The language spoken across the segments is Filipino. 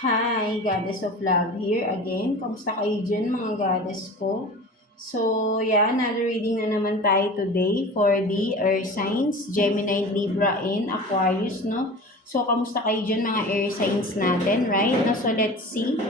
Hi, Goddess of Love here again. Kamusta kayo dyan mga goddess ko? So, yeah, another reading na naman tayo today for the Earth signs, Gemini, Libra, and Aquarius, no? So, kamusta kayo dyan mga Earth signs natin, right? No? So, let's see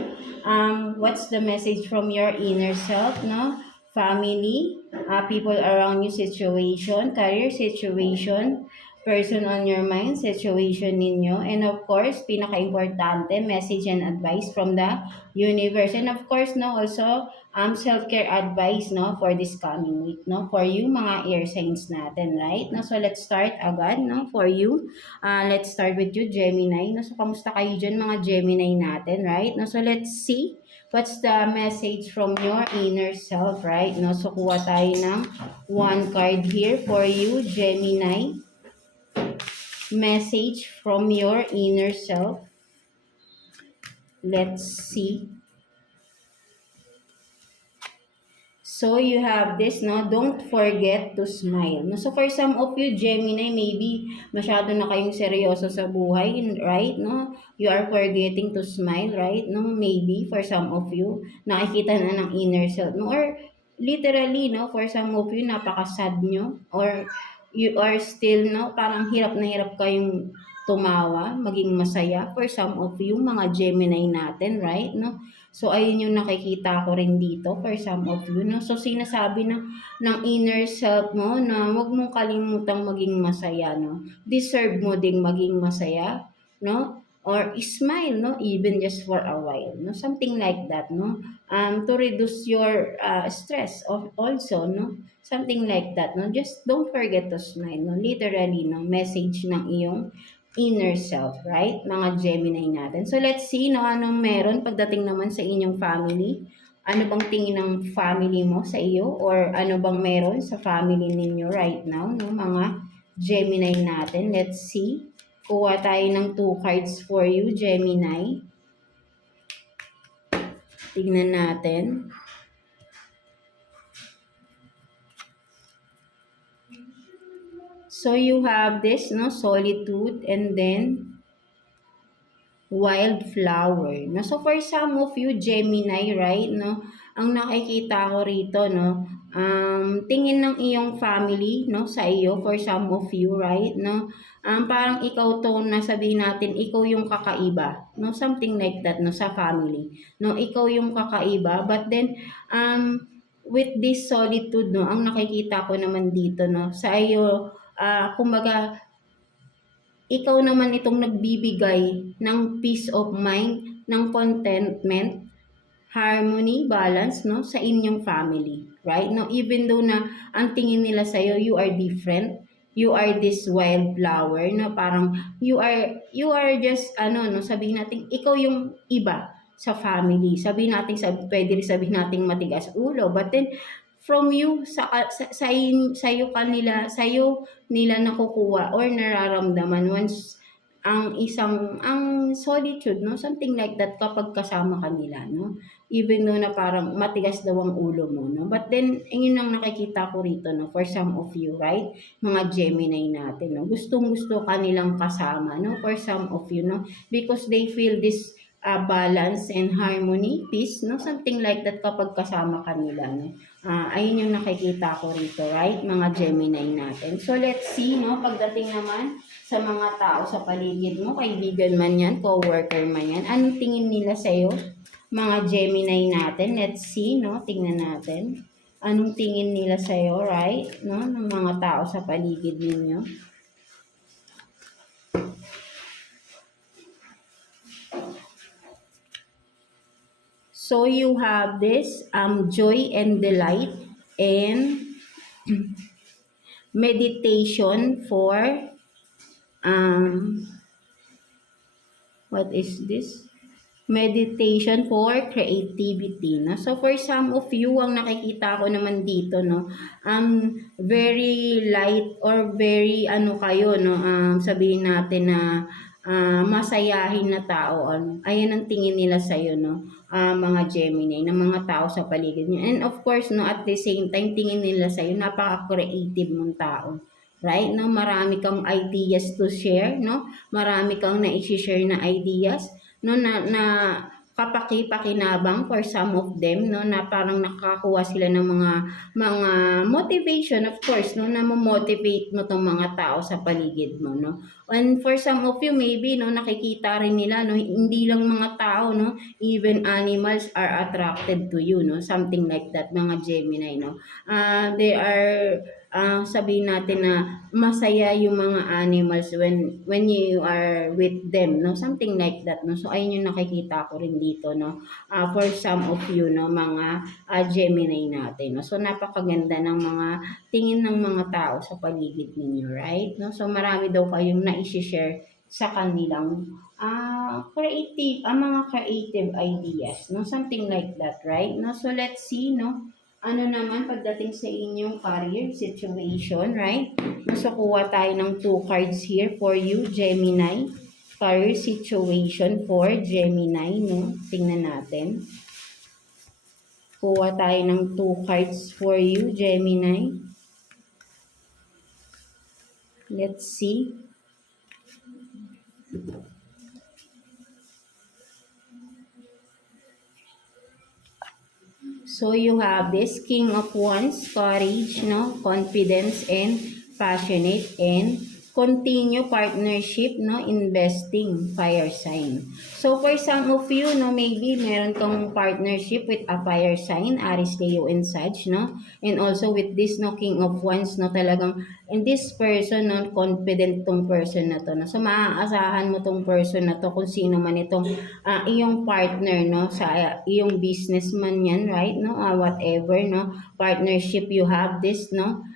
what's the message from your inner self, no? Family, people around you situation, career situation, person on your mind, situation ninyo, and of course, pinaka-importante, message and advice from the universe. And of course, no, also, self-care advice, no, for this coming week, no, for you, mga air signs natin, right? No, so let's start agad, no, for you. Let's start with you, Gemini. No, so kamusta kayo dyan, mga Gemini natin, right? No, so let's see what's the message from your inner self, right? No, so kuha tayo ng one card here for you, Gemini. Message from your inner self. Let's see. So you have this, no? Don't forget to smile. No? So for some of you, Gemini, maybe masyado na kayong seryoso sa buhay, right? No? You are forgetting to smile, right? No? Maybe for some of you, nakikita na ng inner self. No? Or literally, no? For some of you, napaka-sad nyo. Or you are still, no? Parang hirap na hirap kayong tumawa, maging masaya. For some of you, mga Gemini natin, right? No? So, ayun yung nakikita ko rin dito for some of you, no? So, sinasabi ng inner self mo na huwag mong kalimutang maging masaya, no? Deserve mo ding maging masaya, no? Or smile, no? Even just for a while, no? Something like that, no? To reduce your stress of also, no? Something like that, no? Just don't forget to smile, no? Literally, no? Message ng iyong inner self, right? Mga Gemini natin. So, let's see, no, anong meron pagdating naman sa inyong family. Ano bang tingin ng family mo sa iyo? Or ano bang meron sa family ninyo right now, no, mga Gemini natin. Let's see. Kuha tayo ng 2 cards for you, Gemini. Tingnan natin. So, you have this, no, solitude, and then wildflower. No? So, for some of you, Gemini, right, no, ang nakikita ko rito, no, tingin ng iyong family, no, sa iyo, for some of you, right, no, parang ikaw to, na sabihin natin, ikaw yung kakaiba, no, something like that, no, sa family, no, ikaw yung kakaiba, but then, with this solitude, no, ang nakikita ko naman dito, no, sa iyo, kumbaga, ikaw naman itong nagbibigay ng peace of mind, ng contentment, harmony, balance, no, sa inyong family, right? No, even though na ang tingin nila sa iyo, you are different, you are this wildflower, na parang you are just ano, no, sabihin natin ikaw yung iba sa family. Sabihin natin, pwede rin sabihin natin matigas ulo, but then from you sa iyo kanila, sa iyo nila nakukuha or nararamdaman once ang solitude, no, something like that, kapag kasama kanila, no, even though na parang matigas daw ang ulo mo, no, but then yun ang nakikita ko rito, no, for some of you, right, mga Gemini natin, no, gustong gusto kanilang kasama, no, for some of you, no, because they feel this balance and harmony, peace, no, something like that, kapag kasama kanila, no. Ayun yung nakikita ko rito, right, mga Gemini natin. So, let's see, no, pagdating naman sa mga tao sa paligid mo, kaibigan man yan, co-worker man yan, anong tingin nila sa'yo, mga Gemini natin? Let's see, no, tingnan natin. Anong tingin nila sa'yo, right, no, ng mga tao sa paligid ninyo? So, you have this joy and delight and meditation for what is this? Meditation for creativity, no? So, for some of you, ang nakikita ko naman dito, no, very light or very, ano kayo, no, sabihin natin na, masayahin na tao, ayan ang tingin nila sa'yo, no, mga Gemini, ng mga tao sa paligid niyo. And of course, no, at the same time, tingin nila sa'yo, napaka-creative mong tao. Right? No, marami kang ideas to share, no? Marami kang na-share na ideas. no, na kapaki-pakinabang for some of them, no, na parang nakakuha sila ng mga motivation, of course, no, na mo-motivate mo tong mga tao sa paligid mo, no. And for some of you, maybe, no, nakikita rin nila, no, hindi lang mga tao, no, even animals are attracted to you, no, something like that, mga Gemini, no. They are sabihin natin na masaya yung mga animals when you are with them, no, something like that, no. So ayun yung nakikita ko rin dito, no, for some of you, no, mga Gemini natin, no. So napakaganda ng mga tingin ng mga tao sa paligid ninyo, right, no. So marami daw kayong na-share sa kanilang mga creative ideas, no, something like that, right, no. So let's see, no, ano naman pagdating sa inyong career situation, right? So, kuha tayo ng 2 cards here for you, Gemini. Career situation for Gemini, no? Tingnan natin. Kuha tayo ng 2 cards for you, Gemini. Let's see. So you have this King of Wands, courage, no, confidence and passionate, and continue partnership, no, investing, fire sign. So for some of you, no, maybe meron kang partnership with a fire sign, Aries, Leo, and Sag, no, and also with this, no, King of Wands, no, talagang and this person, no, confident tong person na to, no. So maaasahan mo tong person na to kung sino man itong iyong partner, no, sa iyong businessman yan, right, no, whatever, no, partnership you have this, no,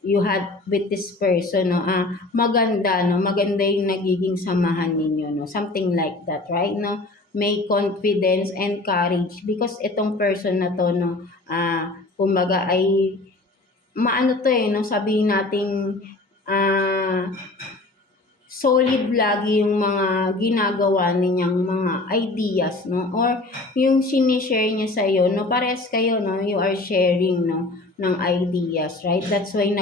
you had with this person, no, maganda, no, maganda yung nagiging samahan ninyo, no, something like that, right, no, may confidence and courage because itong person na to, no, kumbaga ay maano to no, sabihin nating solid lagi yung mga ginagawa ninyang mga ideas, no, or yung sinishare niya sa iyo, no, pares kayo, no, you are sharing, no, ng ideas, right? That's why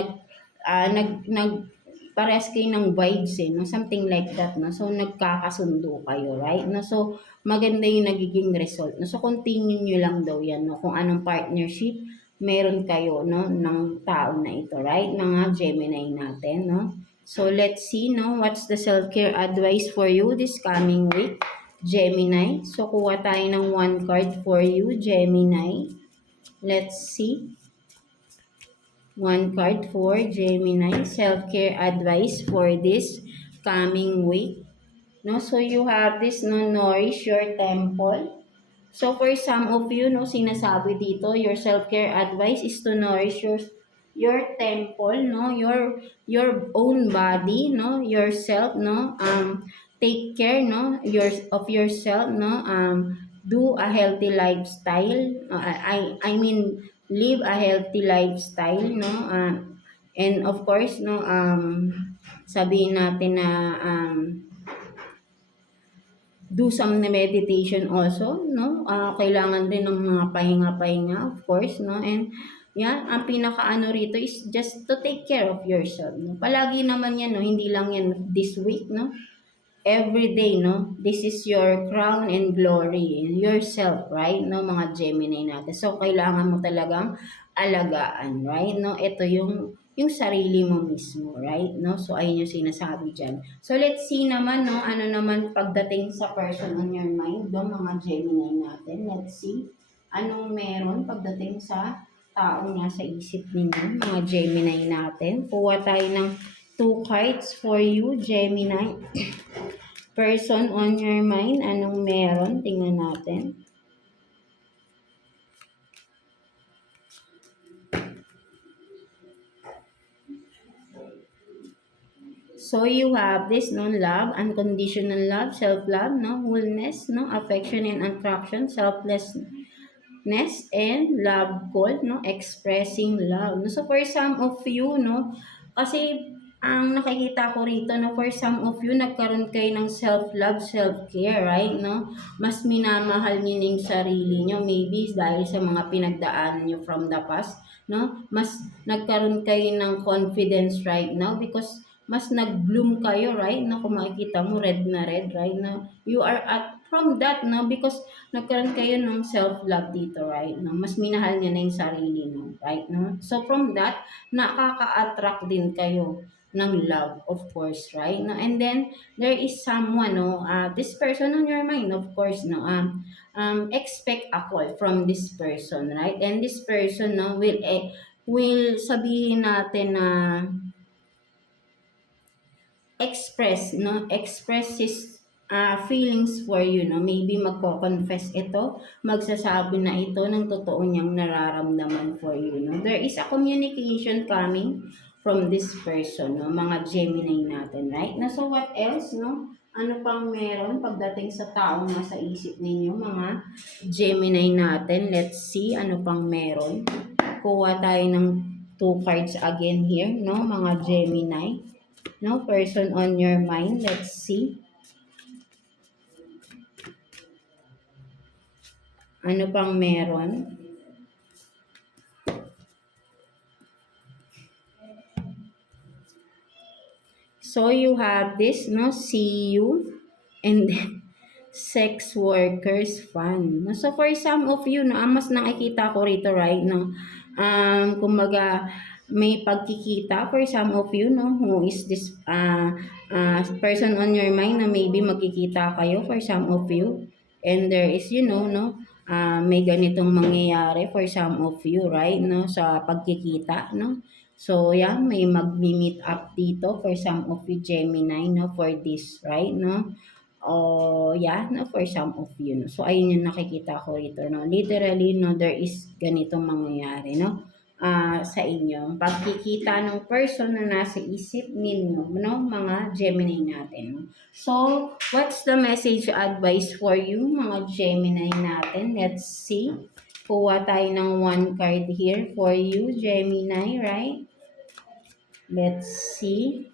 pares kayo ng vibes, no, something like that, no. So nagkakasundo kayo, right, no. So maganda yung nagiging result, no. So continue nyo lang daw yan, no, kung anong partnership meron kayo, no, ng tao na ito, right, mga Gemini natin, no. So, let's see, no, what's the self-care advice for you this coming week, Gemini. So, kuha tayo ng 1 card for you, Gemini. Let's see. 1 card for Gemini, self-care advice for this coming week. No, so you have this, no, nourish your temple. So for some of you, no, sinasabi dito, your self-care advice is to nourish your temple, no, your own body, no, yourself, no, take care, no, of yourself, no, do a healthy lifestyle. I mean, live a healthy lifestyle, no, and of course, no, sabihin natin na do some meditation also, no? Kailangan rin ng mga pahinga-pahinga, of course, no? And yan, ang pinaka-ano rito is just to take care of yourself, no? Palagi naman yan, no? Hindi lang yan this week, no? Every day, no? This is your crown and glory, yourself, right? No, mga Gemini natin. So, kailangan mo talagang alagaan, right? No, ito yung sarili mo mismo, right? No, so ayun yung sinasabi dyan. So, let's see naman, no, ano naman pagdating sa person on your mind, do mga Gemini natin. Let's see, anong meron pagdating sa taong nasa isip ninyo, mga Gemini natin. Kuha tayo ng 2 cards for you, Gemini. Person on your mind, anong meron? Tingnan natin. So you have this, no, love, unconditional love, self-love, no, wholeness, no, affection and attraction, selflessness, and love gold, no, expressing love. No, so for some of you, no, kasi ang nakikita ko rito, no, for some of you, nagkaroon kayo ng self-love, self-care, right, no? Mas minamahal niyo yung sarili niyo, maybe dahil sa mga pinagdaanan niyo from the past, no? Mas nagkaroon kayo ng confidence right now because mas nag-bloom kayo, right? Na kung makikita mo, red na red, right? Na you are at, from that, no? Because nagkaroon kayo ng self-love dito, right? No? Mas minahal niya na yung sarili, no? Right? No? So, from that, nakaka-attract din kayo ng love, of course, right? No? And then, there is someone, no? This person on your mind, of course, no? Expect a call from this person, right? And this person, no, will sabihin natin na express his feelings for you, no? Maybe magko-confess ito, magsasabi na ito ng totoo niyang nararamdaman for you, no? There is a communication coming from this person, no? Mga Gemini natin, right? Na so what else, no? Ano pang meron pagdating sa taong nasa isip ninyo, mga Gemini natin? Let's see, ano pang meron. Kuha tayo ng 2 cards again here, no? Mga Gemini. No person on your mind. Let's see. Ano pang meron? So you have this, no? See you and sex workers fun. No? So for some of you, no, mas nakikita ko rito, right, no? Kumbaga, may pagkikita for some of you, no? Who is this person on your mind na maybe magkikita kayo for some of you. And there is, you know, no? May ganitong mangyayari for some of you, right, no? Sa pagkikita, no? So, yeah, may mag-meet up dito for some of you Gemini, no? For this, right, no? Yeah, no, for some of you, no? So, ayun yung nakikita ko rito, no? Literally, no, there is ganitong mangyayari, no? Sa inyo. Pagkikita ng person na nasa isip ninyo, no? Mga Gemini natin, no? So, what's the message advice for you, mga Gemini natin? Let's see. Kuha tayo ng 1 card here for you, Gemini, right? Let's see.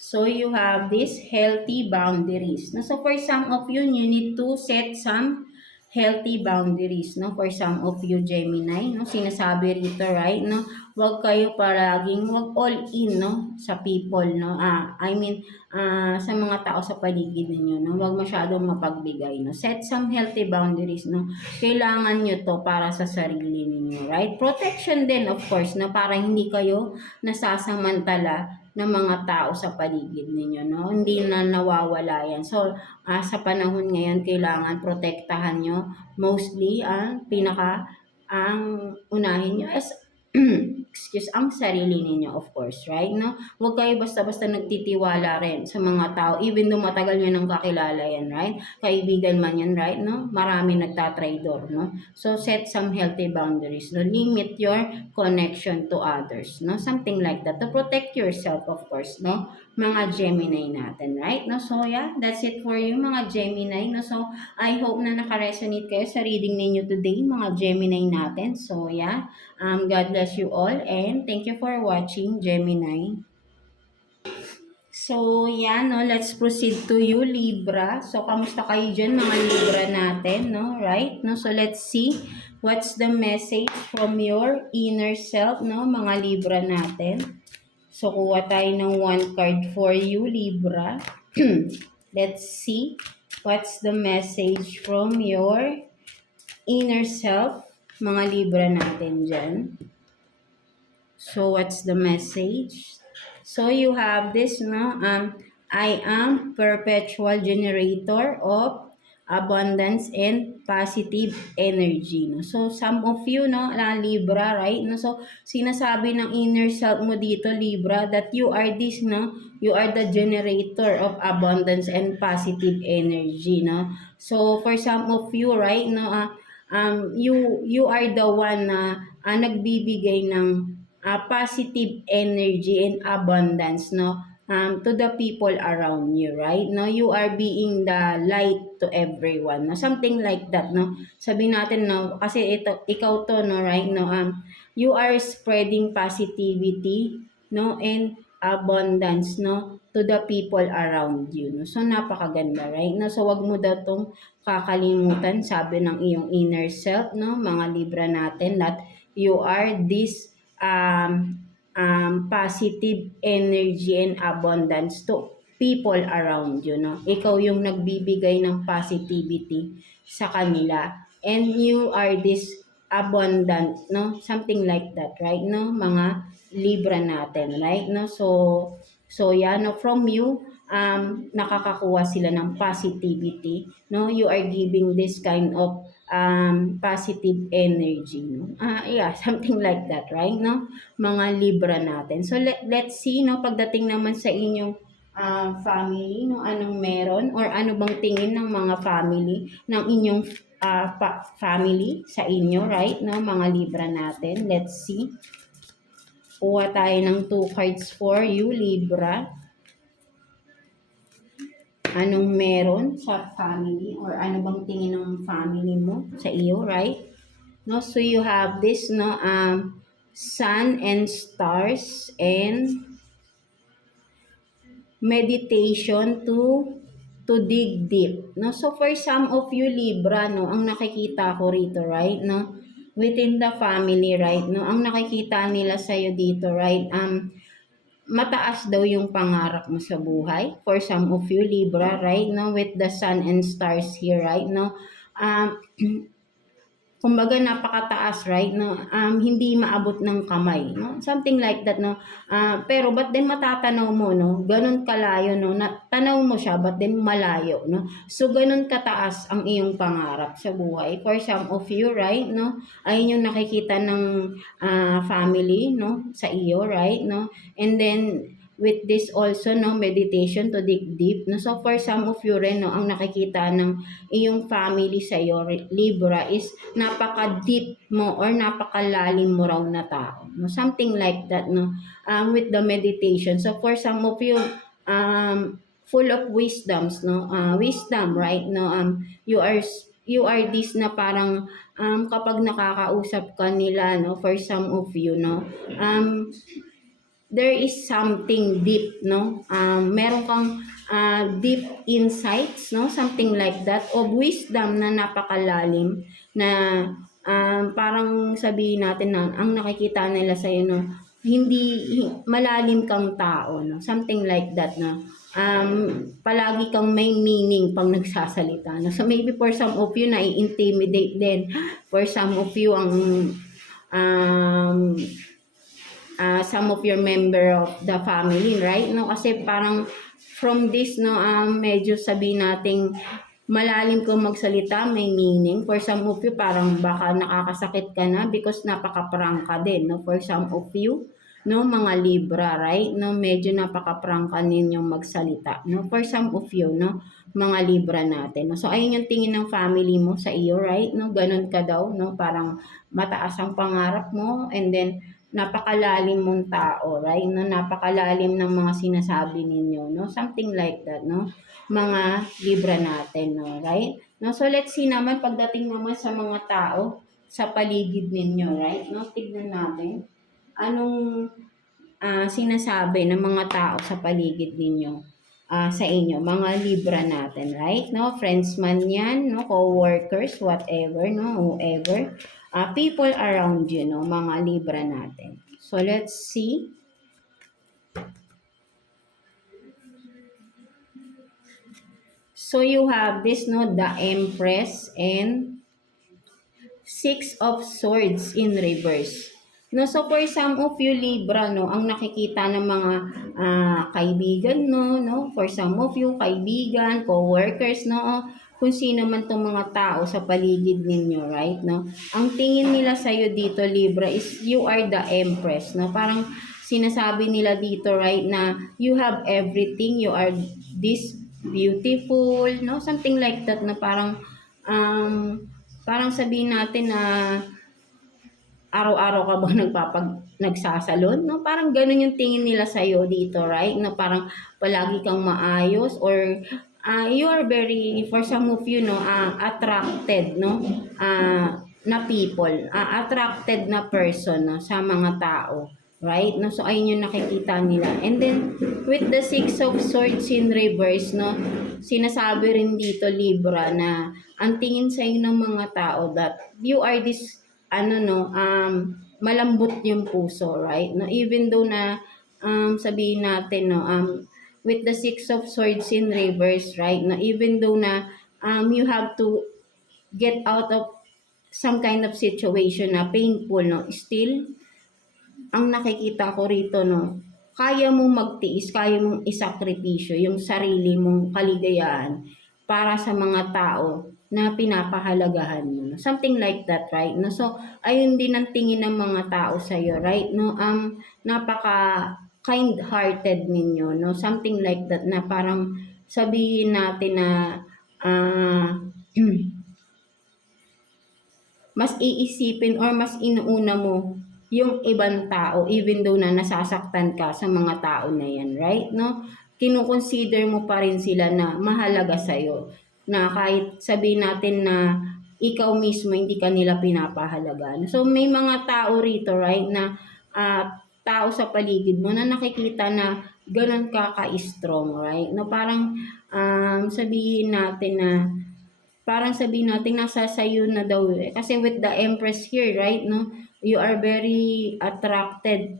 So, you have this healthy boundaries. No? So, for some of you, you need to set some healthy boundaries, no? For some of you Gemini, no? Sinasabi rito, right, no? Huwag kayo palaging, wag all in, no? Sa people, no? Sa mga tao sa paligid ninyo, no? Huwag masyadong mapagbigay, no? Set some healthy boundaries, no? Kailangan nyo to para sa sarili ninyo, right? Protection din, of course, no? Para hindi kayo nasasamantala ng mga tao sa paligid ninyo, no? Hindi na nawawala yan. So, sa panahon ngayon, kailangan protektahan nyo. Mostly, ang unahin nyo is, ang sarili ninyo, of course, right? No? Huwag kayo basta-basta nagtitiwala rin sa mga tao, even though matagal nyo nang kakilala yan, right? Kaibigan man yan, right? No? Marami nagtatraidor, no? So, set some healthy boundaries, no? Limit your connection to others, no? Something like that, to protect yourself, of course, no? Mga Gemini natin, right? No? So, yeah, that's it for you, mga Gemini, no? So, I hope na nakaresonate kayo sa reading ninyo today, mga Gemini natin. So, yeah, God bless you all and thank you for watching, Gemini. So, yeah, no, let's proceed to you, Libra. So, kamusta kayo dyan, mga Libra natin, no? Right? No? So, let's see what's the message from your inner self, no? Mga Libra natin. So, kuha tayo ng 1 card for you, Libra. Let's see what's the message from your inner self, mga Libra natin dyan. So, what's the message? So, you have this, no? I am perpetual generator of abundance and positive energy, no? So, some of you, no, Libra, right? No? So, sinasabi ng inner self mo dito, Libra, that you are this, no? You are the generator of abundance and positive energy, no? So, for some of you, right, no, you are the one na nagbibigay ng positive energy and abundance, no? To the people around you, right? No, you are being the light to everyone, no? Something like that, no? Sabi natin, no, kasi ikaw to, no, right? No, you are spreading positivity, no, and abundance, no, to the people around you, no? So, napakaganda, right? No, so, wag mo daw tong kakalimutan, sabi ng iyong inner self, no, mga Libra natin, that you are this positive energy and abundance to people around you, no? Ikaw yung nagbibigay ng positivity sa kanila. And you are this abundant, no? Something like that, right? No? Mga Libra natin, right? No? So yeah, no, from you, nakakakuha sila ng positivity, no? You are giving this kind of positive energy, no? Yeah, something like that, right? No? Mga Libra natin. So let's see, no, pagdating naman sa inyong family, no, anong meron or ano bang tingin ng mga family ng inyong family sa inyo, right? No, mga Libra natin. Let's see. Kuha tayo ng 2 cards for you, Libra. Anong meron sa family or ano bang tingin ng family mo sa iyo, right? No, so you have this, no, sun and stars and meditation to dig deep, no? So for some of you Libra, no, ang nakikita ko rito, right, no, within the family, right, no, ang nakikita nila sa iyo dito, right, mataas daw yung pangarap mo sa buhay. For some of you Libra, right, no, with the sun and stars here, right, no, kumbaga napakataas, right, no, hindi maabot ng kamay, no, something like that, no, pero but then matatanaw mo, no, ganun kalayo, no, natanaw mo siya but then malayo, no, so ganun kataas ang iyong pangarap sa buhay. For some of you, right, no, ayun yung nakikita ng family, no, sa iyo, right, no, and then with this also, no, meditation to dig deep, no, so for some of you rin, no, ang nakikita ng iyong family sa iyo, Libra, is napaka-deep mo or napakalalim mo raw na tao, no, something like that, no, with the meditation. So for some of you, full of wisdoms, no, wisdom, right, no, you are this na parang kapag nakakausap ka nila, no, for some of you, no, there is something deep, no, meron kang deep insights, no, something like that, of wisdom na napakalalim na parang sabihin natin na ang nakikita nila sa iyo, no, hindi malalim kang tao, no, something like that, no, palagi kang may meaning pang nagsasalita, no, so maybe for some of you na-intimidate din, for some of you ang some of your member of the family, right, no, kasi parang from this, no, medyo sabihin nating malalim kang magsalita, may meaning. For some of you, parang baka nakakasakit ka na because napaka-prank ka din, no, for some of you, no, mga Libra, right, no, medyo napaka-prank ka ninyong magsalita, no, for some of you, no, mga Libra natin, no? So ayun yung tingin ng family mo sa iyo, right, no, ganun ka daw, no, parang mataas ang pangarap mo and then napakalalim mong tao, right, no, napakalalim ng mga sinasabi ninyo, no, something like that, no, mga Libra natin, no, right, no. So let's see naman pagdating naman sa mga tao sa paligid ninyo, right, no, tignan natin anong sinasabi ng mga tao sa paligid ninyo sa inyo, mga Libra natin, right, no, friends man yan, no, co-workers, whatever, no, whoever, people around you, no, mga Libra natin. So let's see. So you have this, no, the Empress and 6 of Swords in reverse. No, so for some of you Libra, no, ang nakikita ng mga kaibigan, no, for some of you kaibigan, co-workers, no, kung sino man tong mga tao sa paligid ninyo, right, no, ang tingin nila sa iyo dito Libra is you are the Empress, no, parang sinasabi nila dito, right, na you have everything, you are this beautiful, no, something like that, na parang sabihin natin na araw-araw ka bang nagsasalon, no? Parang ganun yung tingin nila sa iyo dito, right? No, parang palagi kang maayos or you are very, for some of you, no, attracted, no? Na people, attracted na person, no, sa mga tao, right? No, so ayun yung nakikita nila. And then with the 6 of Swords in reverse, no, sinasabi rin dito Libra na ang tingin sa iyo ng mga tao that you are this malambot yung puso, right? No, even though na sabihin natin, no, with the Six of Swords in reverse, right? No, even though na you have to get out of some kind of situation na painful, no, still ang nakikita ko rito, no, kaya mong magtiis, kaya mong isakripisyo yung sarili mong kaligayahan para sa mga tao na pinapahalagahan mo. No? Something like that, right? No? So, ayun din ang tingin ng mga tao sa'yo, right? No? Napaka kind-hearted ninyo, no? Something like that na parang sabihin natin na ah mas iisipin or mas inuuna mo yung ibang tao even though na nasasaktan ka sa mga tao na yan, right? No? Kino-consider mo pa rin sila na mahalaga sa'yo. Na kahit sabihin natin na ikaw mismo hindi ka nila pinapahalagaan. So may mga tao rito, right, na tao sa paligid mo na nakikita na ganun ka ka-strong, right? No, parang sabihin natin na parang sabihin natin nasa sayo na daw eh. Kasi with the Empress here, right, no? You are very attracted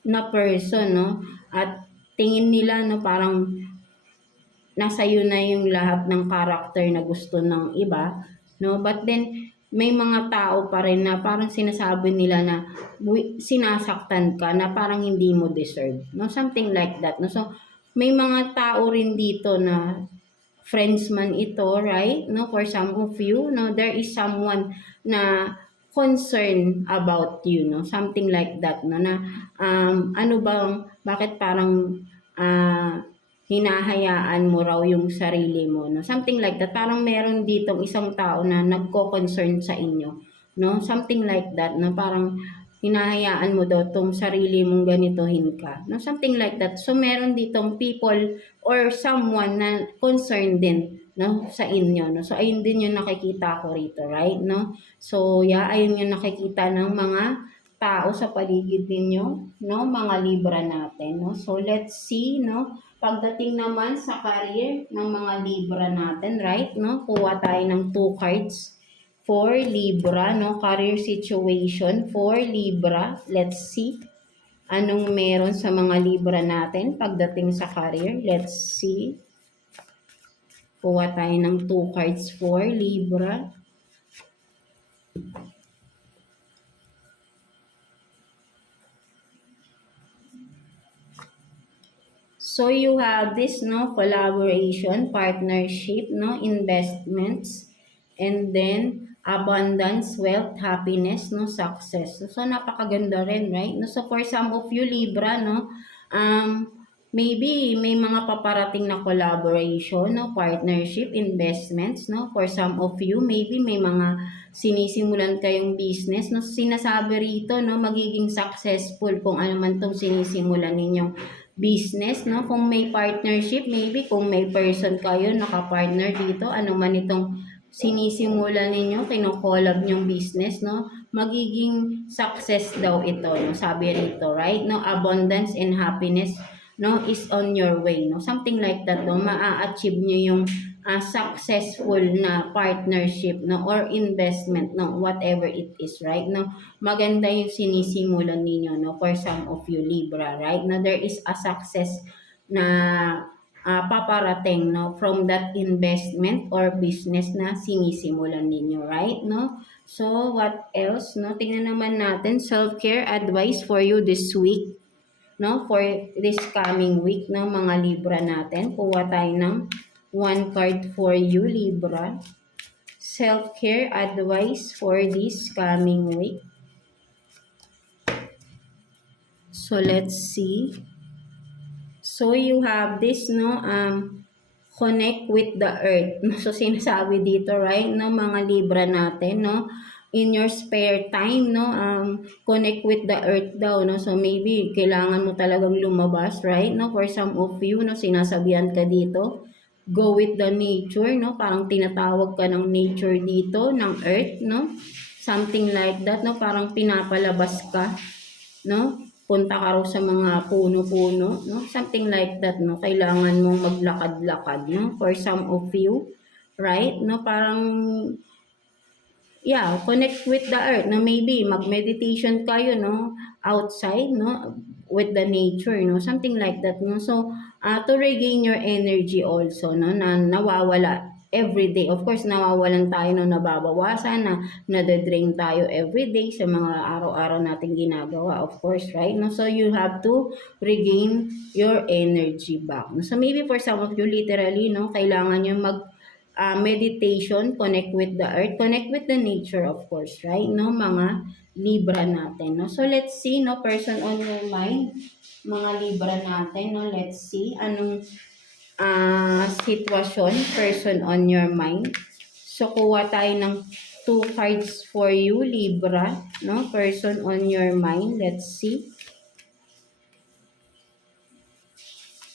na person, no? At tingin nila, no, parang nasa iyo na yung lahat ng character na gusto ng iba, no? But then, may mga tao pa rin na parang sinasabi nila na sinasaktan ka na parang hindi mo deserve, no? Something like that, no? So, may mga tao rin dito na friends man ito, right? No, for some of you, no, there is someone na concern about you, no, something like that, no, na ano bang, bakit parang uh, hinahayaan mo raw yung sarili mo, no, something like that, parang meron ditong isang tao na nagko-concern sa inyo, no, something like that, no, parang hinahayaan mo daw tong sarili mong ganitohin ka. No? Something like that. So, meron ditong people or someone na concerned din no, sa inyo. No? So, ayun din yung nakikita ko rito, right? No? So, yeah, ayun yung nakikita ng mga tao sa paligid ninyo, no? Mga Libra natin. No? So, let's see, no? Pagdating naman sa career ng mga Libra natin, right? No? Kuha tayo ng 2 cards for Libra, no? Career situation for Libra. Let's see anong meron sa mga Libra natin pagdating sa career. Let's see. Kuha tayo ng 2 cards for Libra. So you have this, no, collaboration, partnership, no, investments, and then abundance, wealth, happiness, no, success. So napakaganda rin, right? No, so for some of you Libra, no, maybe may mga paparating na collaboration, no, partnership, investments, no. For some of you, maybe may mga sinisimulan kayong business, no. Sinasabi rito, no, magiging successful kung ano man tong sinisimulan ninyong business, no. Kung may partnership, maybe kung may person kayo naka-partner dito, ano man itong sinisimulan ninyo, kino-collab nyong business, no, magiging success daw ito, no, sabi rito, right, no, abundance and happiness, no, is on your way, no, something like that, no, maa-achieve nyo yung successful na partnership, no, or investment, no, whatever it is, right, no, maganda yung sinisimulan ninyo, no, for some of you Libra, right, no, there is a success na paparating, no, from that investment or business na sinisimulan ninyo, right, no? So, what else, no? Tingnan naman natin, self-care advice for you this week, no? For this coming week, no, mga Libra natin. Kuha tayo ng 1 card for you, Libra. Self-care advice for this coming week. So, let's see. So, you have this, no, connect with the earth. So, sinasabi dito, right, no, mga Libra natin, no, in your spare time, no, connect with the earth daw, no, so maybe, kailangan mo talagang lumabas, right, no, for some of you, no, sinasabihan ka dito, go with the nature, no, parang tinatawag ka ng nature dito, ng earth, no, something like that, no, parang pinapalabas ka, no, punta ka raw sa mga puno-puno, no? Something like that, no? Kailangan mong maglakad-lakad, no? For some of you, right? No, parang yeah, connect with the earth, no? Maybe mag-meditation kayo, no? Outside, no? With the nature, no? Something like that, no? So, to regain your energy also, no? Na nawawala every day. Of course, nawawalan tayo, no? Nababawasan, na nade-drain tayo every day sa mga araw-araw nating ginagawa, of course, right? No? So, you have to regain your energy back. No? So, maybe for some of you, literally, no? Kailangan nyo meditation, connect with the earth, connect with the nature, of course, right? No, mga Libra natin, no? So, let's see, no, person on your mind, mga Libra natin, no? Let's see, anong sitwasyon, person on your mind. So, kuha tayo ng 2 cards for you, Libra, no? Person on your mind, let's see.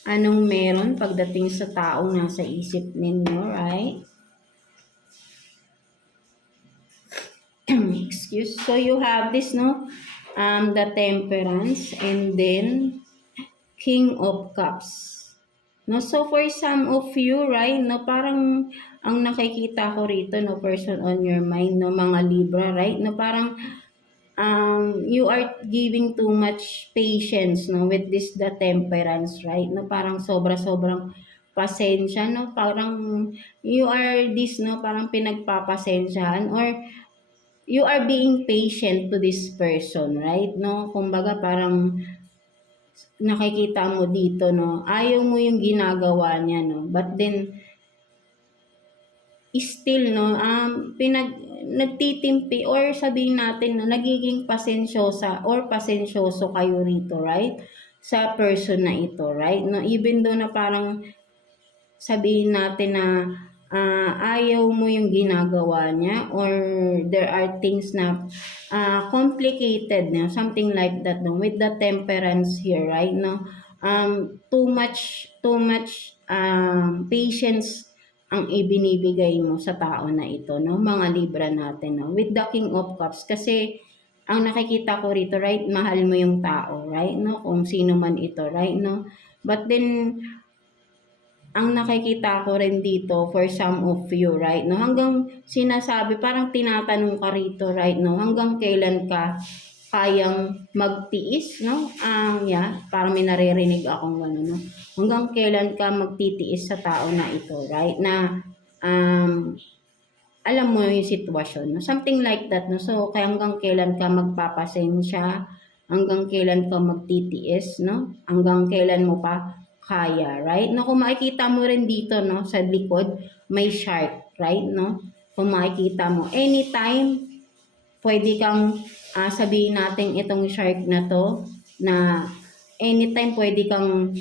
Anong meron pagdating sa taong nasa isip ninyo, right? Excuse. So you have this, no? The Temperance, and then King of Cups. No, so for some of you, right, no, parang ang nakikita ko rito, no, person on your mind, no, mga Libra, right, no, parang you are giving too much patience, no, with this the Temperance, right, no, parang sobrang pasensya, no, parang you are this, no, parang pinagpapasensyahan, or you are being patient to this person, right? No? Kumbaga parang nakikita mo dito, no? Ayaw mo yung ginagawa niya, no? But then, still, no? Nagtitimpi, or sabihin natin, no? Nagiging pasensyosa or pasensyoso kayo rito, right? Sa person na ito, right? No? Even though na parang sabihin natin na ayaw mo yung ginagawa niya, or there are things na complicated, no? Something like that, no? With the Temperance here, right? No? Too much patience ang ibinibigay mo sa tao na ito, no? Mga Libra natin, no? With the King of Cups, kasi ang nakikita ko rito, right? Mahal mo yung tao, right? No? Kung sino man ito, right? No? But then, ang nakikita ko rin dito for some of you, right, no, hanggang sinasabi, parang tinatanong ka rito, right, no, hanggang kailan ka kayang magtiis, no, parang may naririnig akong gano'n, no, hanggang kailan ka magtitiis sa tao na ito, right, na alam mo yung sitwasyon, no, something like that, no, so kaya hanggang kailan ka magpapasensya, hanggang kailan ka magtitiis, no, hanggang kailan mo pa kaya, right? No, kung makikita mo rin dito, no, sa likod, may shark, right? No? Kung makikita mo, anytime, pwede kang sabihin natin itong shark na to, na anytime pwede kang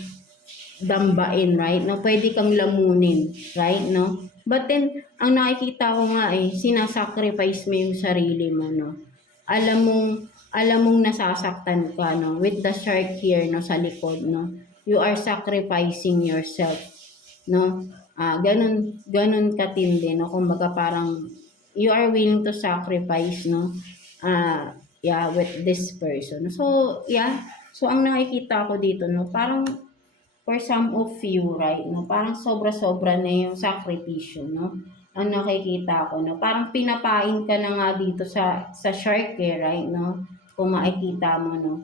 dambain, right? No, pwede kang lamunin, right? No? But then, ang nakikita ko nga sinasacrifice mo yung sarili mo, no? Alam mong nasasaktan ka, no? With the shark here, no, sa likod, no? You are sacrificing yourself, no? Ganun katindi, no? Kumbaga parang you are willing to sacrifice, no? With this person. So, So, ang nakikita ko dito, no? Parang for some of you, right, no? Parang sobra-sobra na yung sakripisyo, no? Ang nakikita ko, no? Parang pinapain ka na nga dito sa shark, right, no? Kung makikita mo, no?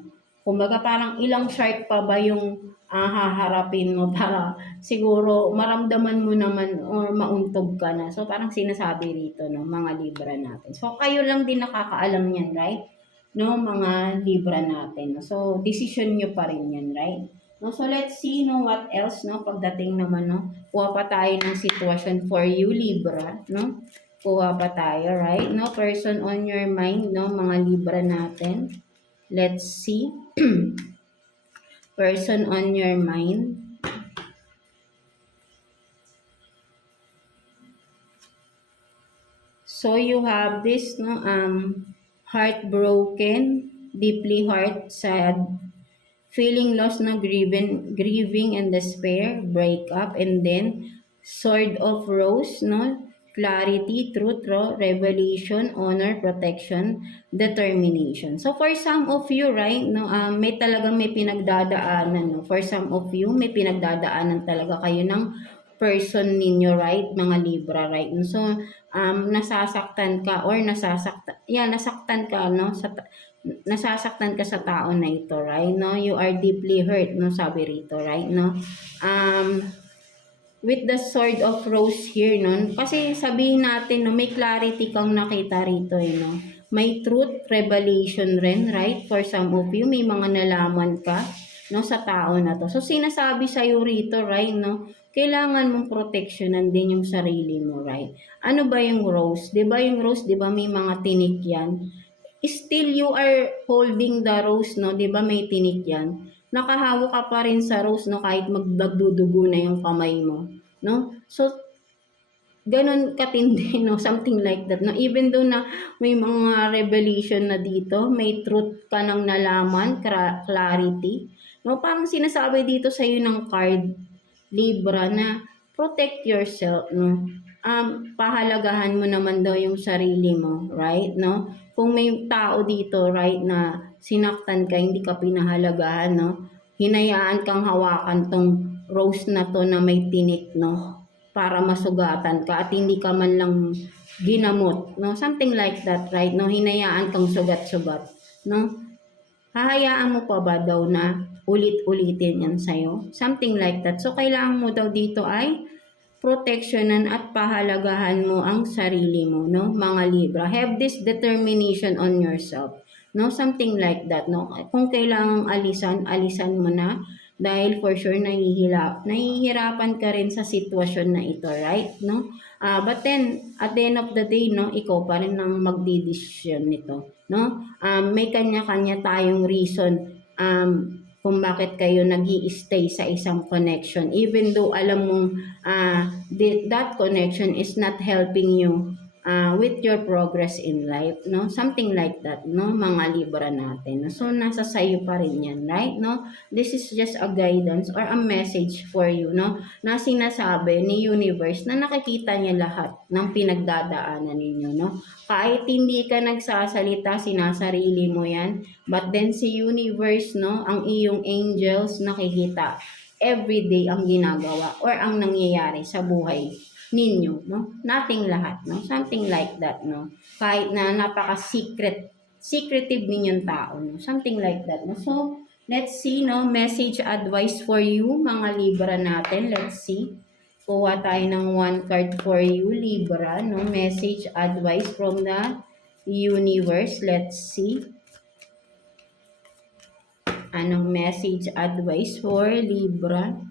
Kumbaga parang ilang shark pa ba yung haharapin mo para siguro maramdaman mo naman or mauntog ka na. So parang sinasabi rito, no, mga Libra natin. So kayo lang din nakakaalam yan, right? No, mga Libra natin. No? So decision nyo pa rin yan, right? No, so let's see, no, what else, no, pagdating naman, no, kuha pa tayo ng sitwasyon for you, Libra, no? Kuha pa tayo, right? No, person on your mind, no, mga Libra natin. Let's see. Person on your mind. So you have this, no, heartbroken, deeply sad, feeling lost, no, grieving and despair, breakup, and then Sword of Rose, no, clarity, truth, revelation, honor, protection, determination. So for some of you, right, no, may pinagdadaanan, no. For some of you, may pinagdadaanan talaga kayo ng person ninyo, right? Mga Libra, right? So, nasasaktan ka or nasaktan ka, no? Nasasaktan ka sa tao na ito, right? No? You are deeply hurt, no? Sabi rito, right? No? Um, with the sword of rose here, no? Kasi sabihin natin, no, may clarity kang nakita rito, no? May truth, revelation rin, right? For some of you, may mga nalaman ka, no, sa tao na to. So, sinasabi sa'yo rito, right, no? Kailangan mong proteksyonan din yung sarili mo, right? Ano ba yung rose? 'Di ba yung rose, 'di ba may mga tinik yan? Still you are holding the rose, no? 'Di ba may tinik yan? Nakahawak ka pa rin sa rose, no? Kahit magdudugo na yung kamay mo, no? So, ganun katindi, no? Something like that, no? Even though na may mga revelation na dito, may truth ka nang nalaman, clarity, no? Parang sinasabi dito sa iyo ng card, Libra, na protect yourself, no? Pahalagahan mo naman daw yung sarili mo, right, no? Kung may tao dito, right, na sinaktan ka, hindi ka pinahalagahan, no? Hinayaan kang hawakan tong rose na to na may tinik, no? Para masugatan ka at hindi ka man lang ginamot, no? Something like that, right, no? Hinayaan kang sugat-sugat, no? Hahayaan mo pa ba daw na ulit-ulitin yan sa'yo? Something like that. So, kailangan mo daw dito ay proteksyonan at pahalagahan mo ang sarili mo, no? Mga Libra. Have this determination on yourself, no? Something like that, no? Kung kailangang alisan mo na dahil for sure nahihirapan ka rin sa sitwasyon na ito, right, no? But then, at the end of the day, no, ikaw pa rin ang magdidesisyon nito, no? May kanya-kanya tayong reason kung bakit kayo nag-i-stay sa isang connection. Even though alam mong that connection is not helping you with your progress in life, no? Something like that, no? Mga Libra natin. So, nasa sayo pa rin yan, right, no? This is just a guidance or a message for you, no? Na sinasabi ni universe na nakikita niya lahat ng pinagdadaanan ninyo, no? Kahit hindi ka nagsasalita, sinasarili mo yan. But then si universe, no, ang iyong angels nakikita everyday ang ginagawa or ang nangyayari sa buhay ninyo, no? Nating lahat, no? Something like that, no? Kahit na secretive ninyong tao, no? Something like that, no? So, let's see, no? Message advice for you, mga Libra natin. Let's see. Kuha tayo ng one card for you, Libra, no? Message advice from the universe. Let's see. Anong message advice for Libra?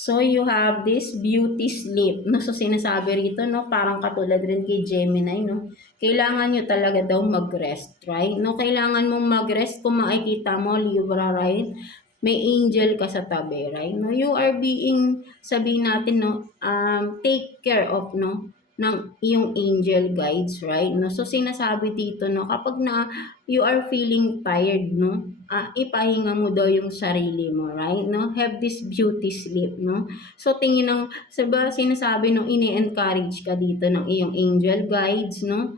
So, you have this beauty sleep. No? So, sinasabi rito, no? Parang katulad rin kay Gemini, no? Kailangan nyo talaga daw mag-rest, right? No? Kailangan mong mag-rest kung makikita mo, Libra, right? May angel ka sa tabi, right? No? You are being, sabihin natin, no? Take care of, no? Ng iyong angel guides, right? No? So, sinasabi dito, no? Kapag na you are feeling tired, no? Ipahinga mo daw yung sarili mo, right? No? Have this beauty sleep, no? So, tingin ng, sinasabi no, ini-encourage ka dito ng iyong angel guides, no?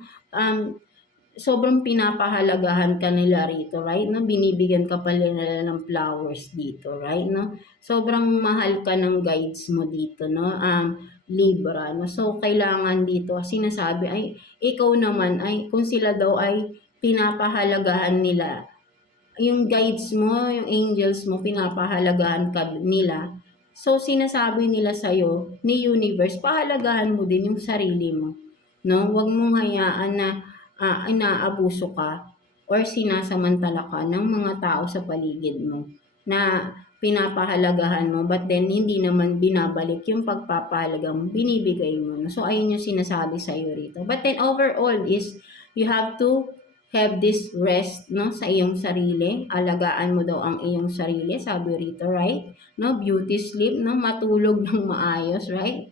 Sobrang pinapahalagahan ka nila rito, right? No? Binibigyan ka pa nila ng flowers dito, right? No? Sobrang mahal ka ng guides mo dito, no? Libra, no? So, kailangan dito, sinasabi ay, ikaw naman ay, kung sila daw ay pinapahalagahan nila, yung guides mo, yung angels mo, pinapahalagahan ka nila. So, sinasabi nila sa'yo, ni universe, pahalagahan mo din yung sarili mo. No? Huwag mong hayaan na inaabuso ka or sinasamantala ka ng mga tao sa paligid mo na pinapahalagahan mo but then hindi naman binabalik yung pagpapahalaga mo, binibigay mo. So, ayun yung sinasabi sa'yo rito. But then overall is, you have to have this rest, no, sa iyong sarili. Alagaan mo daw ang iyong sarili, sabi rito, right? No, beauty sleep, no, matulog ng maayos, right?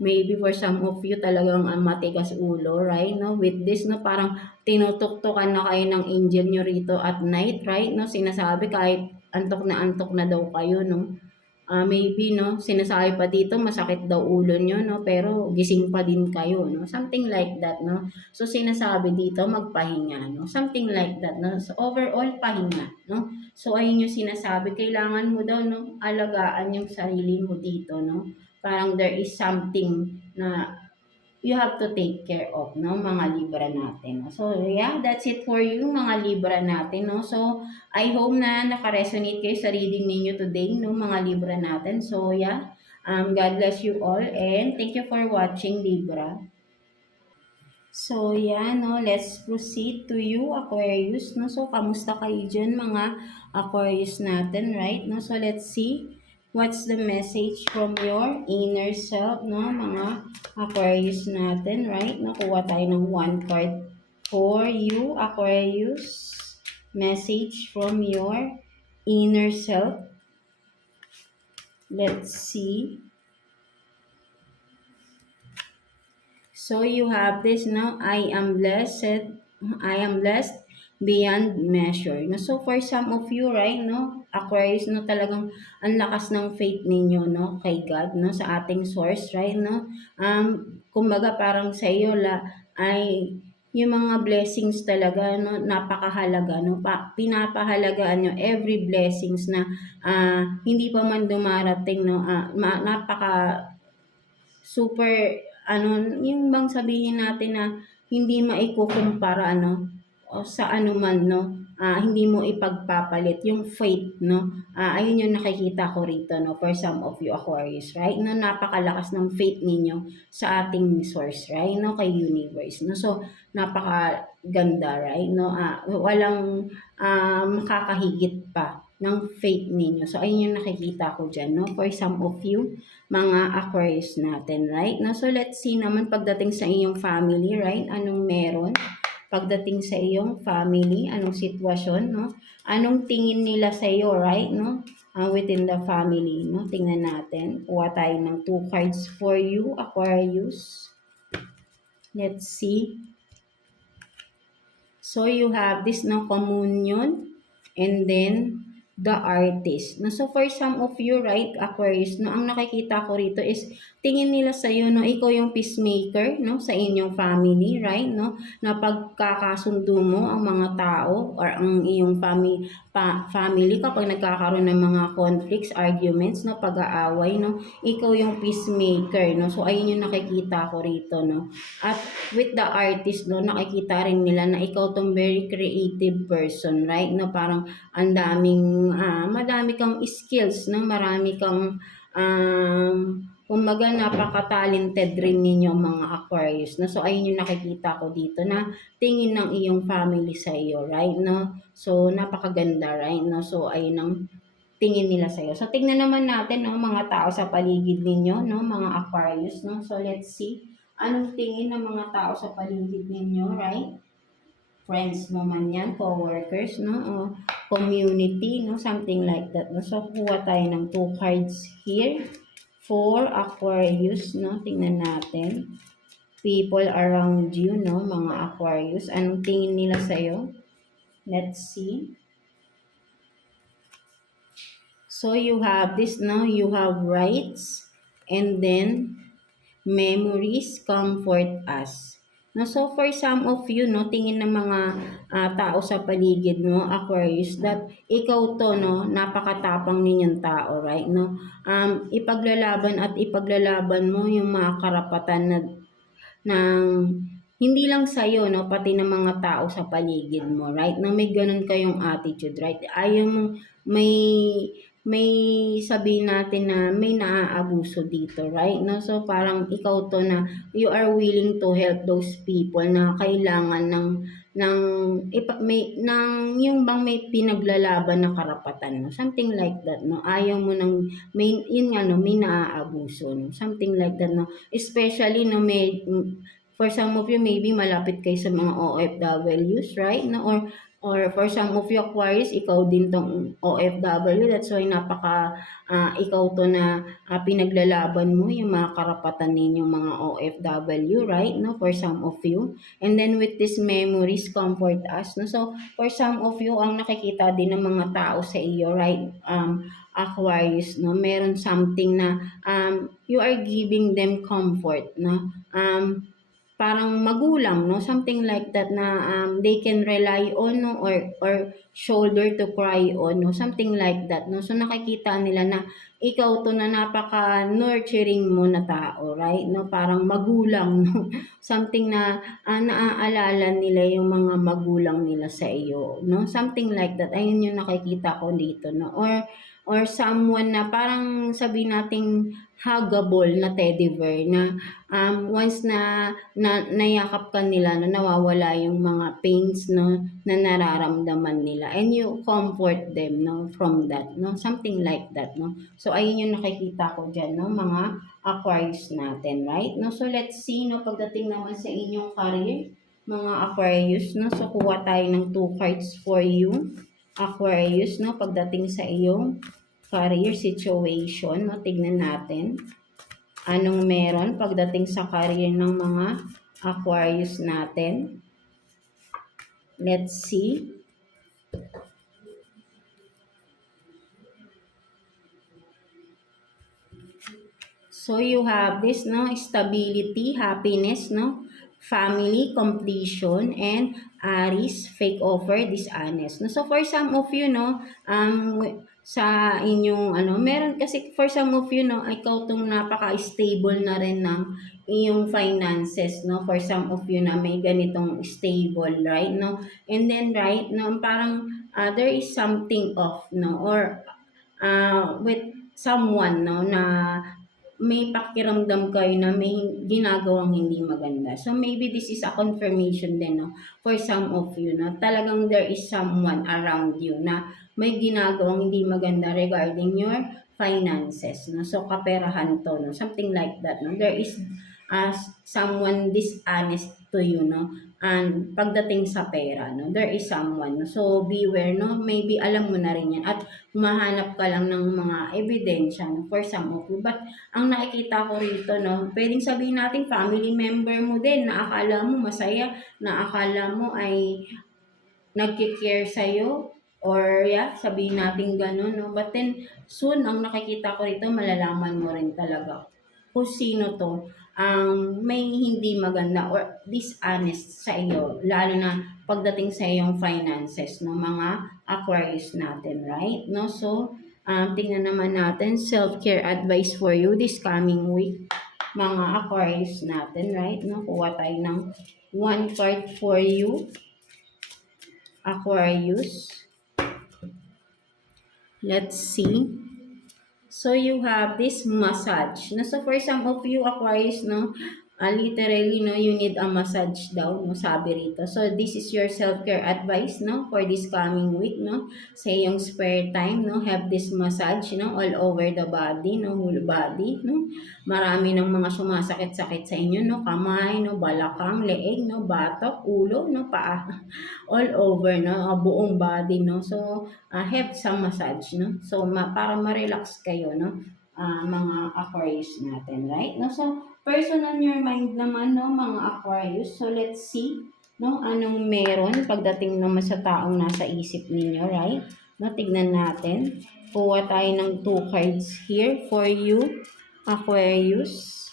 Maybe for some of you talagang matigas ulo, right? No, with this, no, parang tinutuktukan na kayo ng angel nyo rito at night, right? No, sinasabi kahit antok na daw kayo, no? maybe, no, sinasabi pa dito masakit daw ulo niyo, no, pero gising pa din kayo, no, something like that, no. So sinasabi dito magpahinga, no, something like that, no. So overall pahinga, no. So ayun yung sinasabi, kailangan mo daw, no, alagaan yung sarili mo dito, no. Parang there is something na you have to take care of, no, mga Libra natin. So, yeah, that's it for you, mga Libra natin, no. So, I hope na naka-resonate kayo sa reading ninyo today, no, mga Libra natin. So, yeah, God bless you all and thank you for watching, Libra. So, yeah, no, let's proceed to you, Aquarius, no. So, kamusta kayo dyan, mga Aquarius natin, right? No, so let's see what's the message from your inner self, no, mga Aquarius natin, right? Nakuha tayo ng one card for you, Aquarius. Message from your inner self. Let's see. So you have this now, I am blessed beyond measure. No? So for some of you, right, no, Aquarius, no, talagang ang lakas ng faith ninyo, no, kay God, no, sa ating source, right, no. Kumbaga parang sa iyo ay yung mga blessings talaga, no, napakahalaga, no, pinapahalagaan nyo every blessings na hindi pa man dumarating, no, napaka super ano, yung bang sabihin natin na hindi maikukumpara ano, o sa ano man, no, hindi mo ipagpapalit yung faith, no. Ayun yung nakikita ko rito, no, for some of you Aquarius, right, no, napakalakas ng faith ninyo sa ating source, right, no, kay universe, no. So napakaganda, right, no, walang makakahigit pa ng faith ninyo. So ayun yung nakikita ko dyan, no, for some of you mga Aquarius natin, right? No, so let's see naman pagdating sa iyong family, right? Anong meron? Pagdating sa iyong family, anong sitwasyon, no? Anong tingin nila sa iyo, right? No? Within the family, no? Tingnan natin. Kuha tayo ng 2 cards for you, Aquarius. Let's see. So you have this, no, communion, and then the artist. No, so for some of you, right, Aquarius, no, ang nakikita ko rito is tingin nila sa iyo, no, ikaw yung peacemaker, no, sa inyong family, right, no, na pagkakasundo mo ang mga tao or ang iyong family kapag nagkakaroon ng mga conflicts, arguments, no, pag-aaway, no, ikaw yung peacemaker, no. So ayun yung nakikita ko rito, no. At with the artist, no, nakikita rin nila na ikaw tong very creative person, right, no, parang ang daming madami kang skills, no, marami kang kumbaga napaka-talented rin ninyo mga Aquarius, no. So ayun yung nakikita ko dito na tingin ng iyong family sa iyo, right, no. So napakaganda, right, no. So ayun ang tingin nila sa iyo. So tingnan naman natin, no, mga tao sa paligid ninyo, no, mga Aquarius, no. So let's see anong tingin ng mga tao sa paligid ninyo, right? Friends mo man yan, co-workers, no, o community, no, something like that, no. So kuha tayo ng 2 cards here for Aquarius, no. Tingnan natin. People around you, no, mga Aquarius, anong tingin nila sa'yo? Let's see. So you have this, no, you have rights, and then memories comfort us. No, so for some of you, no, tingin ng mga tao sa paligid mo, Aquarius, that ikaw to, no, napakatapang ninyong tao, right, no. Ipaglalaban mo yung mga karapatan ng hindi lang sa'yo, no, pati ng mga tao sa paligid mo, right, na may ganun kayong attitude, right, ayaw mo may sabihin natin na may naaabuso dito, right, no. So parang ikaw to na you are willing to help those people na kailangan yung bang may pinaglalaban na karapatan, no, something like that, no. Ayaw mo ng may naaabuso, no, something like that, no, especially no may For some of you, maybe malapit kayo sa mga OFWs, right? No? Or for some of you Aquarius, ikaw din tong OFW. That's why ikaw to na pinaglalaban mo yung mga karapatan ninyong mga OFW, right? No? For some of you. And then with these memories, comfort us. No? So, for some of you, ang nakikita din ng mga tao sa iyo, right? Aquarius, no? Meron something na you are giving them comfort, no? Parang magulang, no? Something like that na they can rely on, no? Or shoulder to cry on, no? Something like that, no? So nakikita nila na ikaw to na napaka-nurturing mo na tao, right? No? Parang magulang, no? Something na naaalala nila yung mga magulang nila sa iyo, no? Something like that. Ayun yung nakikita ko dito, no? Or someone na parang sabi nating huggable na teddy bear na once na nayakap ka nila, no, nawawala yung mga pains, no, na nararamdaman nila. And you comfort them, no, from that, no, something like that, no. So, ayun yung nakikita ko dyan, no, mga Aquarius natin, right? No, so, let's see, no, pagdating naman sa inyong career, mga Aquarius, no, so, kuha tayo ng 2 cards for you, Aquarius, no, pagdating sa iyong career situation, no, tignan natin anong meron pagdating sa career ng mga Aquarius natin. Let's see. So you have this, no, stability, happiness, no, family, completion, and Aries, fake offer, dishonest. No, so for some of you, no, sa inyong meron kasi for some of you, no, ikaw tong napaka-stable na rin ng iyong finances, no, for some of you na may ganitong stable, right, no, and then right, no, parang there is something off, no, or with someone, no, na may pakiramdam kayo na may ginagawang hindi maganda. So maybe this is a confirmation din, no, for some of you na talagang there is someone around you na may ginagawang hindi maganda regarding your finances, no. So kaperahan to, no, something like that, no. There is someone dishonest to you, no. And pagdating sa pera, no, there is someone, no? So beware, no, maybe alam mo na rin yan at humahanap ka lang ng mga ebidensya, no, for some of you. But ang nakikita ko rito, no, pwedeng sabihin natin family member mo din na akala mo masaya, na akala mo ay nagki-care sa'yo, or sabihin natin ganun, no. But then, soon, ang nakikita ko rito, malalaman mo rin talaga kung sino to ang may hindi maganda or dishonest sa iyo, lalo na pagdating sa iyong finances, no, mga Aquarius natin, right? No, so tingnan naman natin self-care advice for you this coming week, mga Aquarius natin, right? No, kuha tayo ng 1 card for you, Aquarius. Let's see. So, you have this massage. No? So, for some of you, Aquarius, no, literally, no, you need a massage daw, no, sabi rito. So, this is your self-care advice, no, for this coming week, no. Sa iyong spare time, no, have this massage, no, all over the body, no, whole body, no. Marami ng mga sumasakit-sakit sa inyo, no, kamay, no, balakang, leeg, no, batok, ulo, no, paa, all over, no, buong body, no. So, have some massage, no. So, para ma-relax kayo, no, mga Aquarius natin, right? No, so, person on your mind naman, no, mga Aquarius. So, let's see, no, anong meron pagdating naman sa taong nasa isip ninyo, right? No, tignan natin. Kuha tayo ng 2 cards here for you, Aquarius.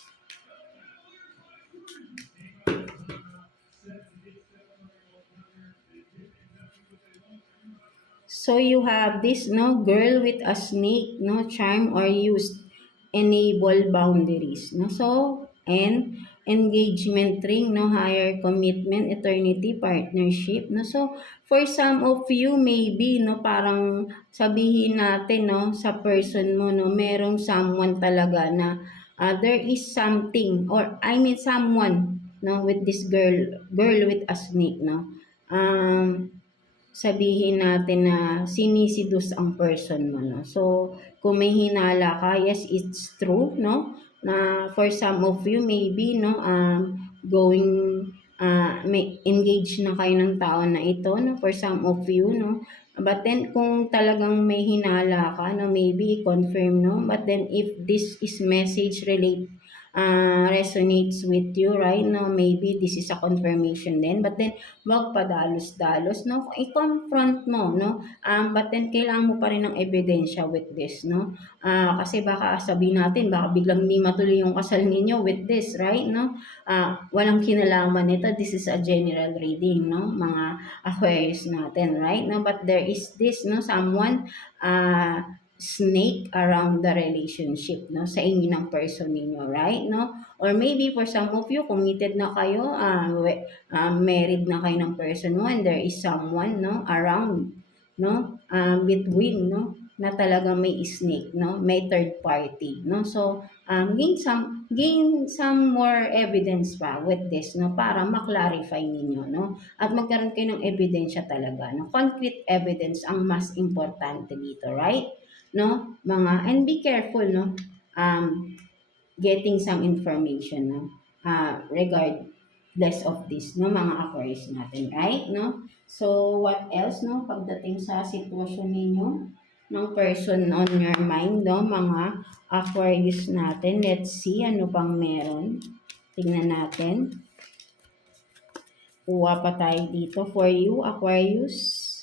So, you have this, no, girl with a snake, no, charm or used, enable boundaries, no. So, and engagement ring, no, higher commitment, eternity, partnership, no. So, for some of you, maybe, no, parang sabihin natin, no, sa person mo, no, merong someone talaga na there is something, or I mean someone, no, with this girl with a snake, no. Sabihin natin na sinisidus ang person mo, no. So, kung may hinala ka, yes, it's true, no, na for some of you maybe, no, going may engage na kayo ng tao na ito, no, for some of you, no. But then kung talagang may hinala ka, no, maybe confirm, no. But then if this is message resonates with you, right, no, maybe this is a confirmation din. But then wag padalos-dalos, no, i-confront mo, no. But then kailangan mo pa rin ng ebidensya with this, no. Kasi baka sabihin natin, baka biglang hindi matuloy yung kasal ninyo with this, right, no. Walang kinalaman nito. This is a general reading, no, mga Aquarius natin, right, no. But there is this, no, someone snake around the relationship, no, sa inyo ng person ninyo, right, no. Or maybe for some of you, committed na kayo, married na kayo ng person mo, and there is someone, no, around, no, between, no, na talagang may snake, no, may third party, no. So gain some more evidence pa with this, no, para ma-clarify ninyo, no, at magkaroon kayo ng ebidensya talaga, no. Concrete evidence ang mas importante dito, right, no, and be careful, no, getting some information, no, regardless of this, no, mga Aquarius natin, right, no. So what else, no, pagdating sa sitwasyon ninyo ng person on your mind, no, mga Aquarius natin. Let's see ano pang meron. Tingnan natin. Kuha pa tayo dito for you, Aquarius.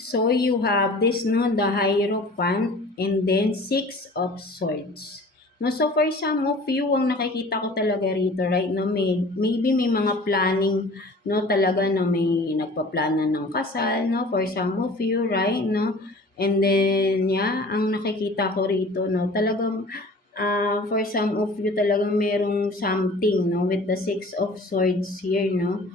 So you have this, no, the Hierophant, and then Six of Swords. No, so for some of you, ang nakikita ko talaga rito, right, no, maybe may mga planning, no, talaga, no, may nagpaplana ng kasal, no, for some of you, right, no, and then, yeah, ang nakikita ko rito, no, talagang, for some of you, talagang merong something, no, with the Six of Swords here, no.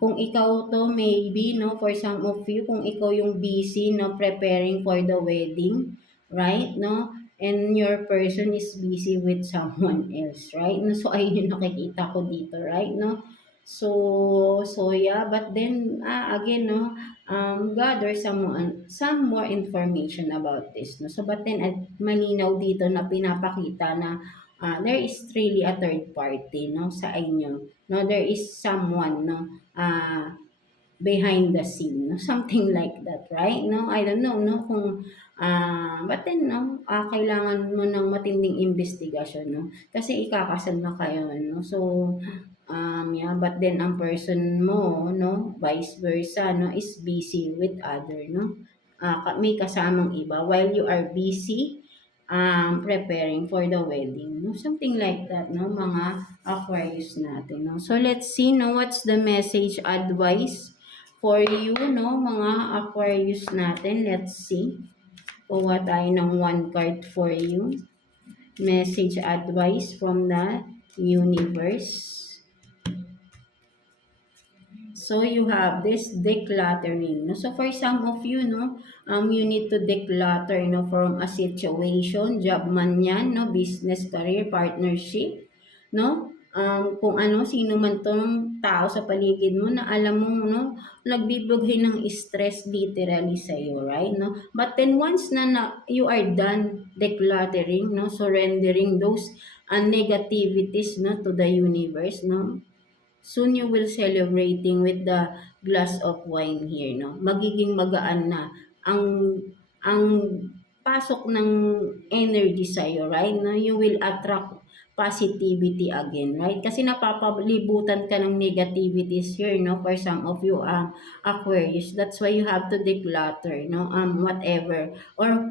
Kung ikaw to, maybe, no, for some of you, kung ikaw yung busy, no, preparing for the wedding, right, no, and your person is busy with someone else, right, no, so ayun yung nakikita ko dito, right, no, so yeah, but then, again, no, gather some more information about this, no, so but then, at malinaw dito na pinapakita na there is really a third party, no, sa inyo, no, there is someone, no, behind the scene, no, something like that, right, no, I don't know, no, kung but then, no, kailangan mo ng matinding investigasyon, no, kasi ikakasal na kayo, no, so yeah, but then ang person mo, no, vice versa, no, is busy with other, no, may kasamang iba while you are busy preparing for the wedding, no? Something like that, no, mga Aquarius natin, no? So, let's see, no, what's the message advice for you, no, mga Aquarius natin. Let's see. Kuha tayo ng one card for you. Message advice from the universe. So you have this decluttering. No? So for some of you, no, you need to declutter, no, from a situation, job man yan, no, business, career, partnership, no, kung ano, sino man tong tao sa paligid mo na alam mo, no, nagbibigay ng stress literally sa iyo, right, no? But then once na you are done decluttering, no, surrendering those negativities, no, to the universe, no, soon you will celebrating with the glass of wine here, no? Magiging magaan na ang pasok ng energy sa iyo, right? No, you will attract positivity again, right? Kasi napapalibutan ka ng negativities here, no? For some of you, Aquarius, that's why you have to declutter, no? Whatever or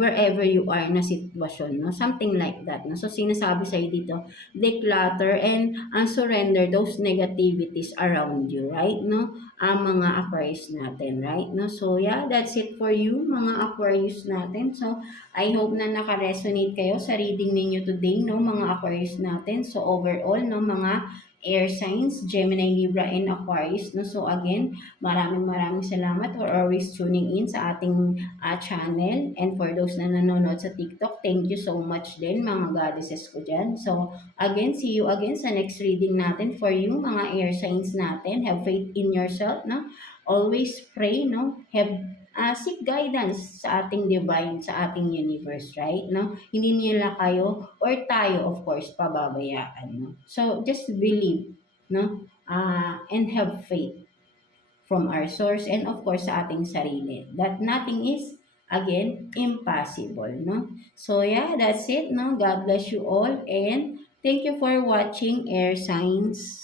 wherever you are na sitwasyon, no? Something like that, no? So sinasabi sa dito, declutter and surrender those negativities around you, right, no, mga Aquarius natin, right, no. So yeah, that's it for you, mga Aquarius natin. So I hope na naka-resonate kayo sa reading ninyo today, no, mga Aquarius natin. So overall, no, mga air signs, Gemini, Libra, and Aquarius, no. So again, maraming salamat for always tuning in sa ating channel, and for those na nanonood sa TikTok, thank you so much din, mga goddesses ko dyan. So again, see you again sa next reading natin for you, mga air signs natin. Have faith in yourself, no? Always pray, no? Have seek guidance sa ating divine, sa ating universe, right? No? Hindi nila kayo or tayo, of course, pababayaan. No? So, just believe, no? And have faith from our source and of course sa ating sarili. That nothing is, again, impossible, no? So, yeah, that's it, no? God bless you all and thank you for watching Air Signs.